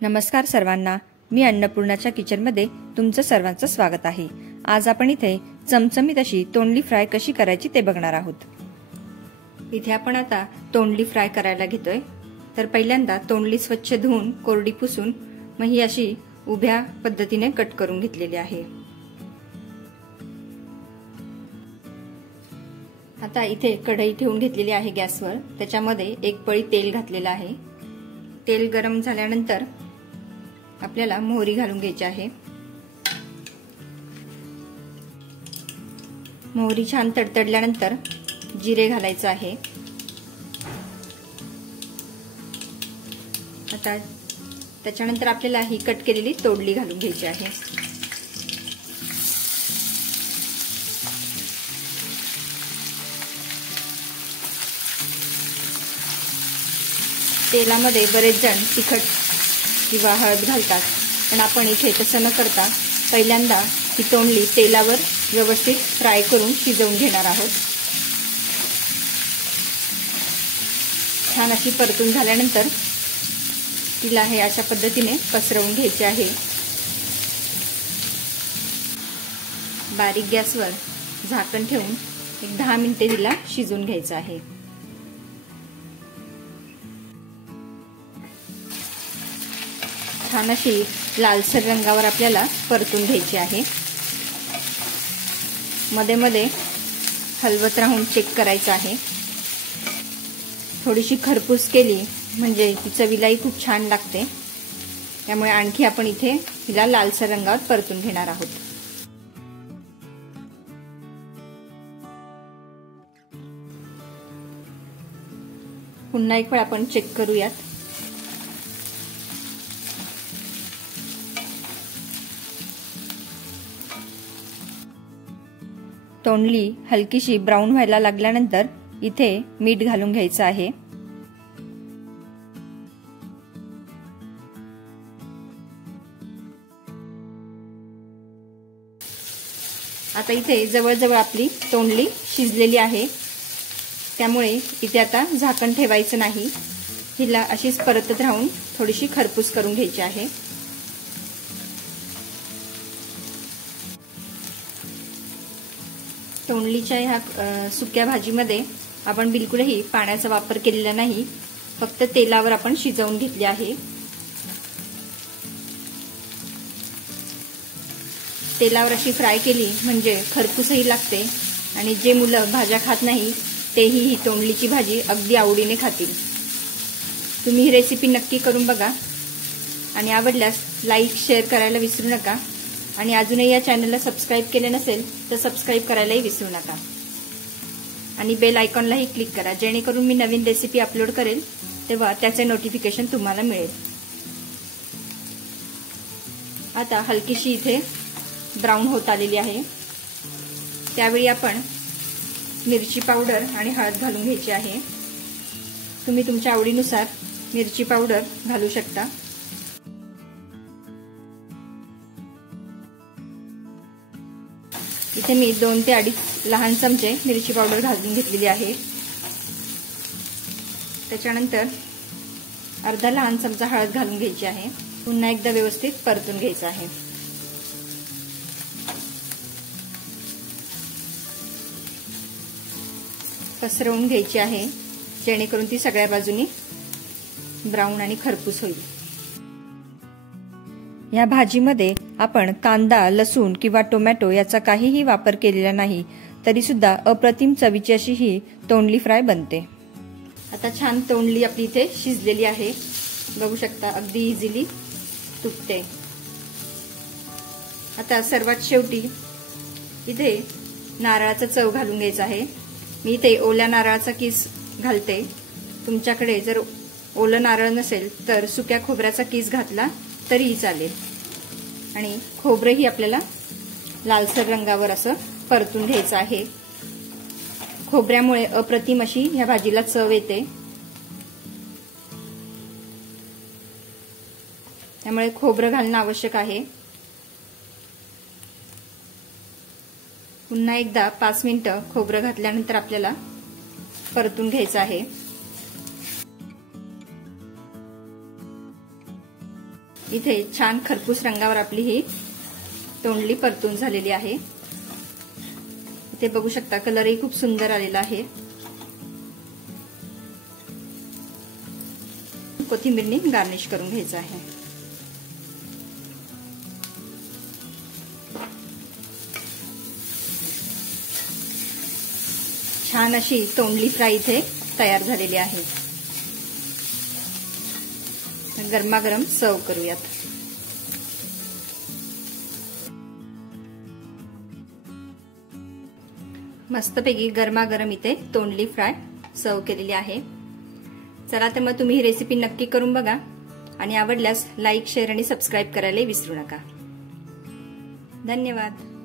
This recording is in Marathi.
नमस्कार सर्वांना, मी अन्नपूर्णाच्या किचनमध्ये तुमचं सर्वांचं स्वागत आहे। आज आपण इथे चमचमीत अशी तोंडली फ्राय कशी करायची ते बघणार आहोत। इथे आपण आता तोंडली फ्राय करायला घेतोय। तर पहिल्यांदा तोंडली स्वच्छ धुवून कोरडी पुसून मग ही अशी उभ्या पद्धतीने कट करून घेतलेली आहे। आता इथे कढई ठेवून घेतलेली आहे गॅसवर। त्याच्यामध्ये एक पळी तेल घातलेलं आहे। तेल गरम झाल्यानंतर आपल्याला मोहरी घालून घ्यायची आहे। मोहरी छान तडतडल्यानंतर जिरे घालायचं आहे। आता त्याच्यानंतर आपल्याला ही कट केलेली तोंडली घालून घ्यायची आहे। तेलामध्ये बरेच जण तिखट किंवा हळद घालतात, पण आपण इथे तसं न करता पहिल्यांदा ही तोंडली तेलावर व्यवस्थित फ्राय करून शिजवून घेणार आहोत। छान अशी परतून झाल्यानंतर तिला हे अशा पद्धतीने पसरवून घ्यायचे आहे। बारीक गॅसवर झाकण ठेवून एक 10 मिनिटे तिला शिजवून घ्यायचं आहे। छान अशी लालसर रंगावर आपल्याला परतून घ्यायची आहे। मध्ये मध्ये हलवत राहून चेक करायचं आहे। थोडीशी खरपूस केली म्हणजे ती चवीलाही खूप छान लागते। त्यामुळे आणखी आपण इथे हिला लालसर रंगावर परतून घेणार आहोत। पुन्हा एक वेळ आपण चेक करूयात। तोंडली हलकीशी ब्राऊन व्हायला लागल्यानंतर इथे मीठ घालून घ्यायचं आहे। आता इथे जवळजवळ आपली तोंडली शिजलेली आहे। त्यामुळे इथे आता झाकण ठेवायचं नाही। हिला अशीच परतत राहून थोडीशी खरपूस करून घ्यायची आहे। तोंडलीच्या ह्या सुक्या भाजीमध्ये आपण बिलकुलही पाण्याचा वापर केलेला नाही, फक्त तेलावर आपण शिजवून घेतली आहे। तेलावर अशी फ्राय केली म्हणजे खरपूसही लागते आणि जे मुलं भाज्या खात नाही तेही ही तोंडलीची भाजी अगदी आवडीने खातील। तुम्ही ही रेसिपी नक्की करून बघा आणि आवडल्यास लाईक शेअर करायला विसरू नका आणि अजूनही या चॅनलला सबस्क्राइब केले नसेल तर सबस्क्राइब करायलाही विसरू नका आणि बेल आयकॉनलाही क्लिक करा, जेणेकरून मी नवीन रेसिपी अपलोड करेल तेव्हा त्याचे नोटिफिकेशन तुम्हाला मिळेल। आता हलकीशी इथे ब्राऊन होत आलेली आहे। त्यावेळी आपण मिरची पावडर आणि हळद घालून घ्यायची आहे। तुम्ही तुमच्या आवडीनुसार मिरची पावडर घालू शकता। इथे मी 2 ते 2.5 लहान चमचे मिरची पावडर घालून घेतलेली आहे। त्याच्यानंतर अर्धा लहान चमचा हळद घालून घ्यायची आहे। पुन्हा एकदा व्यवस्थित परतून घ्यायचं आहे। पसरवून घ्यायची आहे जेणेकरून ती सगळ्या बाजूनी ब्राऊन आणि खरपूस होईल। या भाजीमध्ये आपण कांदा, लसूण किंवा टोमॅटो याचा काहीही वापर केलेला नाही, तरी सुद्धा अप्रतिम चवीची अशी ही तोंडली फ्राय बनते। आता छान तोंडली आपली इथे शिजलेली आहे, बघू शकता अगदी इझिली तुटते। आता सर्वात शेवटी इथे नारळाचा चव घालून घ्यायचा आहे। मी इथे ओल्या नारळाचा किस घालते। तुमच्याकडे जर ओलं नारळ नसेल तर सुक्या खोबऱ्याचा किस घातला तरीही चालेल आणि खोबरंही आपल्याला लालसर रंगावर असं परतून घ्यायचं आहे। खोबऱ्यामुळे अप्रतिम अशी ह्या भाजीला चव येते, त्यामुळे खोबरं घालणं आवश्यक आहे। पुन्हा एकदा 5 मिनिटं खोबरं घातल्यानंतर आपल्याला परतून घ्यायचं आहे। इथे छान खरपूस रंगावर आपली ही तोंडली परतून झालेली आहे। इथे बघू शकता कलरही खूप सुंदर आलेला आहे। कोथिंबीरने गार्निश करून घ्यायचं आहे। छान अशी तोंडली फ्राय इथे तयार झालेली आहे। गरमागरम सर्व करूयात। मस्तपैकी गरमागरम इथे तोंडली फ्राय सर्व केलेली आहे। चला तर मग तुम्ही ही रेसिपी नक्की करून बघा आणि आवडल्यास लाईक, शेअर आणि सबस्क्राईब करायला विसरू नका। धन्यवाद।